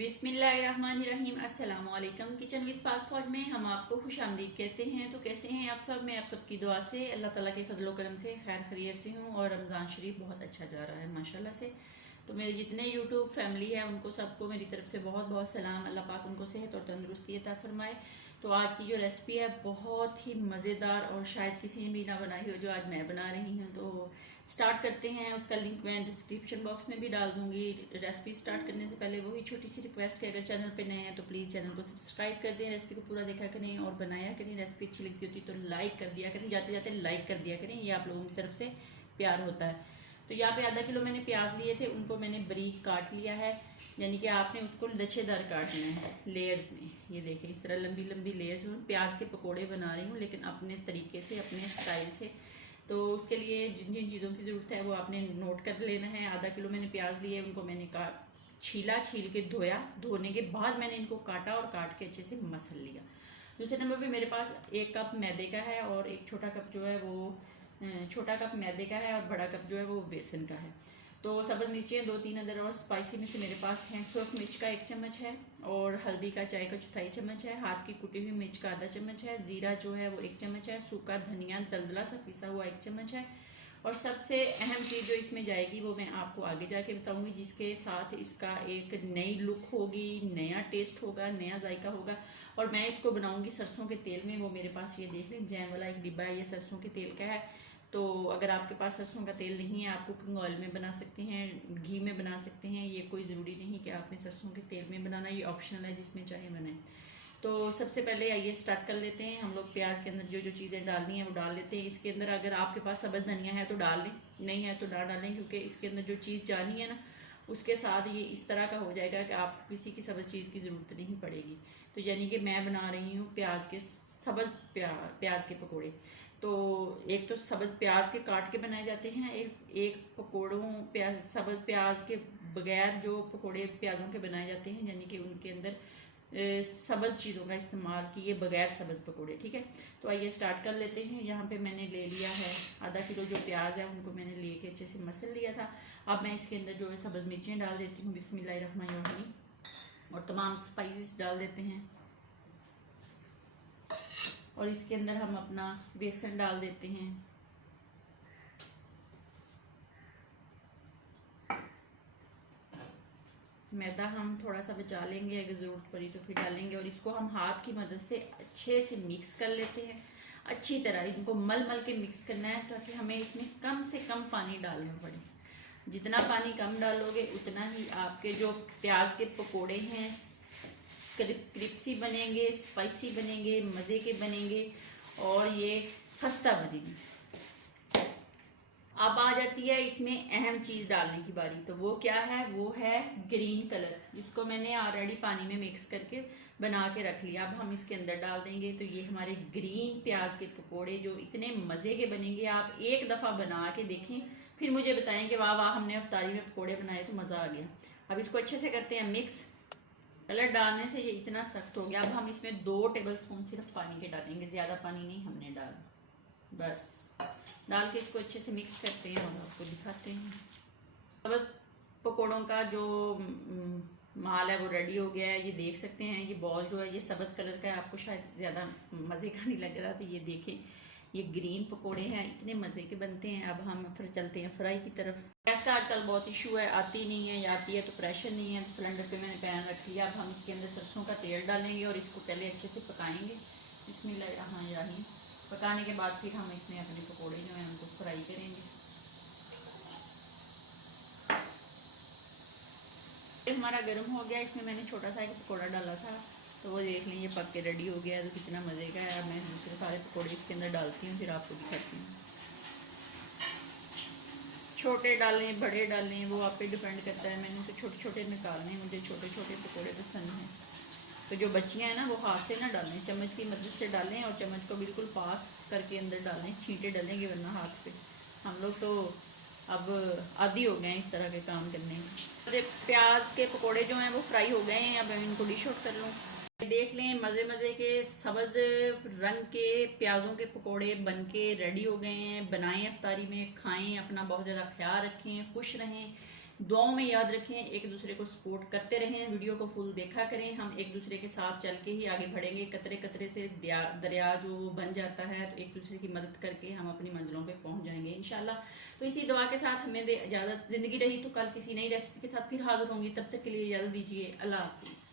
बिस्मिल्लाहिर्रहमानिर्रहीम। अस्सलामु अलैकुम। किचन विद पाक फौज में हम आपको खुश आमदीद कहते हैं। तो कैसे हैं आप सब? मैं आप सबकी दुआ से अल्लाह ताला के फजलो करम से खैर खैरियत से हूँ और रमज़ान शरीफ बहुत अच्छा जा रहा है माशाल्लाह से। तो मेरे जितने यूट्यूब फैमिली है उनको सबको मेरी तरफ से बहुत बहुत सलाम। अल्लाह पाक उनको सेहत और तंदुरुस्ती अता फरमाए। तो आज की जो रेसिपी है बहुत ही मज़ेदार और शायद किसी ने भी ना बनाई हो जो आज मैं बना रही हूँ। तो स्टार्ट करते हैं। उसका लिंक मैं डिस्क्रिप्शन बॉक्स में भी डाल दूँगी। रेसिपी स्टार्ट करने से पहले वही छोटी सी रिक्वेस्ट है, अगर चैनल पे नए हैं तो प्लीज़ चैनल को सब्सक्राइब कर दें, रेसिपी को पूरा देखा करें और बनाया करें। रेसिपी अच्छी लगती होती तो लाइक कर दिया करें, जाते जाते लाइक कर दिया करें, ये आप लोगों की तरफ से प्यार होता है। तो यहाँ पे आधा किलो मैंने प्याज लिए थे, उनको मैंने बारीक काट लिया है, यानी कि आपने उसको लच्छेदार काटना है लेयर्स में। ये देखें इस तरह लंबी लंबी लेयर्स में प्याज के पकोड़े बना रही हूँ, लेकिन अपने तरीके से अपने स्टाइल से। तो उसके लिए जिन जिन चीज़ों की ज़रूरत है वो आपने नोट कर लेना है। आधा किलो मैंने प्याज लिए, उनको मैंने छील के धोया। धोने के बाद मैंने इनको काटा और काट के अच्छे से मसल लिया। दूसरे नंबर पे मेरे पास 1 कप मैदे का है और एक छोटा कप जो है वो छोटा कप मैदे का है और बड़ा कप जो है वो बेसन का है। तो सब्ज़ मिर्चें 2-3 अदर और स्पाइसी में से मेरे पास हैं। सूरख मिर्च का 1 चम्मच है और हल्दी का चाय का 1/4 चम्मच है। हाथ की कुटी हुई मिर्च का आधा चम्मच है। जीरा जो है वो 1 चम्मच है। सूखा धनिया दलदला सा पिसा हुआ 1 चम्मच है। और सबसे अहम चीज़ जो इसमें जाएगी वो मैं आपको आगे जाके बताऊंगी, जिसके साथ इसका एक नई लुक होगी, नया टेस्ट होगा, नया जायका होगा। और मैं इसको बनाऊंगी सरसों के तेल में। वो मेरे पास ये देख लें जैम वाला एक डिब्बा है, ये सरसों के तेल का है। तो अगर आपके पास सरसों का तेल नहीं है आप कुकिंग ऑयल में बना सकते हैं, घी में बना सकते हैं। ये कोई ज़रूरी नहीं कि आपने सरसों के तेल में बनाना, ये ऑप्शनल है, जिसमें चाहे बनाएं। तो सबसे पहले आइए स्टार्ट कर लेते हैं। हम लोग प्याज के अंदर जो जो चीज़ें डालनी है वो डाल लेते हैं। इसके अंदर अगर आपके पास सब्ज़ धनिया है तो डाल लें, नहीं है तो ना डालें, क्योंकि इसके अंदर जो चीज़ जानी है ना उसके साथ ये इस तरह का हो जाएगा कि आप किसी की सब्ज़ चीज़ की ज़रूरत नहीं पड़ेगी। तो यानी कि मैं बना रही हूँ सब्ज़ प्याज के पकौड़े। तो एक तो सब्ज़ प्याज के काट के बनाए जाते हैं, एक पकौड़ों सब्ज़ प्याज के बगैर जो पकौड़े प्याजों के बनाए जाते हैं, यानी कि उनके अंदर सब्ज़ चीज़ों का इस्तेमाल किए बगैर सब्ज़ पकौड़े। ठीक है, तो आइए स्टार्ट कर लेते हैं। यहाँ पे मैंने ले लिया है आधा किलो जो प्याज है, उनको मैंने लेके अच्छे से मसल लिया था। अब मैं इसके अंदर जो है सब्ज़ मिर्चें डाल देती हूँ, बिस्मिल्लाहिर्रहमानिर्रहीम, और तमाम स्पाइसेस डाल देते हैं। और इसके अंदर हम अपना बेसन डाल देते हैं। मैदा हम थोड़ा सा बचा लेंगे, अगर ज़रूरत पड़ी तो फिर डालेंगे। और इसको हम हाथ की मदद से अच्छे से मिक्स कर लेते हैं। अच्छी तरह इनको मल मल के मिक्स करना है, ताकि हमें इसमें कम से कम पानी डालना पड़े। जितना पानी कम डालोगे उतना ही आपके जो प्याज के पकोड़े हैं क्रिस्पी बनेंगे, स्पाइसी बनेंगे, मज़े के बनेंगे और ये खस्ता बनेंगे। अब आ जाती है इसमें अहम चीज़ डालने की बारी। तो वो क्या है? वो है ग्रीन कलर, जिसको मैंने ऑलरेडी पानी में मिक्स करके बना के रख लिया। अब हम इसके अंदर डाल देंगे। तो ये हमारे ग्रीन प्याज के पकोड़े जो इतने मज़े के बनेंगे, आप एक दफ़ा बना के देखें, फिर मुझे बताएं कि वाह वाह हमने अफ्तारी में पकोड़े बनाए तो मज़ा आ गया। अब इसको अच्छे से करते हैं मिक्स। कलर डालने से ये इतना सख्त हो गया। अब हम इसमें 2 टेबल स्पून सिर्फ पानी के डालेंगे, ज़्यादा पानी नहीं हमने डाला। बस डाल के इसको अच्छे से मिक्स करते हैं और आपको दिखाते हैं। बस पकोड़ों का जो माल है वो रेडी हो गया है, ये देख सकते हैं। ये बॉल जो है ये सब्ज़ कलर का है, आपको शायद ज़्यादा मज़े का नहीं लग रहा। तो ये देखें, ये ग्रीन पकोड़े हैं, इतने मज़े के बनते हैं। अब हम फिर चलते हैं फ्राई की तरफ। गैस का आजकल बहुत इशू है, आती नहीं है, या आती है तो प्रेशर नहीं है। तो सिलेंडर पे मैंने पैन रख लिया। अब हम इसके अंदर सरसों का तेल डालेंगे और इसको पहले अच्छे से पकाएंगे। बिस्मिल्लाहिर्रहमानिर्रहीम। पकाने के बाद फिर हम इसमें अपने पकोड़े जो हैं उनको फ्राई करेंगे। हमारा गर्म हो गया, इसमें मैंने छोटा सा एक पकोड़ा डाला था, तो वो देख लें ये पक के रेडी हो गया है। तो कितना मज़े का है। अब मैं दूसरे सारे पकोड़े इसके अंदर डालती हूँ, फिर आपको दिखाती हूँ। छोटे डालें बड़े डालें वो आप पे डिपेंड करता है। मैंने तो छोटे छोटे निकालने हैं, मुझे छोटे छोटे पकोड़े पसंद हैं। तो जो बच्चियाँ हैं ना वो हाथ से ना डालें, चम्मच की मदद से डालें और चम्मच को बिल्कुल पास करके अंदर डालें। छींटे डलेंगे वरना हाथ पे। हम लोग तो अब आदी हो गए हैं इस तरह के काम करने में। तो प्याज के पकोड़े जो हैं वो फ्राई हो गए हैं। अब मैं इनको डिश आउट कर लूँ। देख लें मज़े मज़े के सब्ज़ रंग के प्याज़ों के पकोड़े बन के रेडी हो गए हैं। बनाएं अफ्तारी में, खाएं, अपना बहुत ज़्यादा ख्याल रखें, खुश रहें। दुआओं में याद रखें, एक दूसरे को सपोर्ट करते रहें, वीडियो को फुल देखा करें। हम एक दूसरे के साथ चल के ही आगे बढ़ेंगे। कतरे कतरे से दरिया जो बन जाता है, तो एक दूसरे की मदद करके हम अपनी मंजिलों पे पहुंच जाएंगे इंशाल्लाह। तो इसी दुआ के साथ हमें इजाज़त। ज़िंदगी रही तो कल किसी नई रेसिपी के साथ फिर हाजिर होंगी। तब तक के लिए इजाज़त दीजिए। अल्लाह हाफिज़।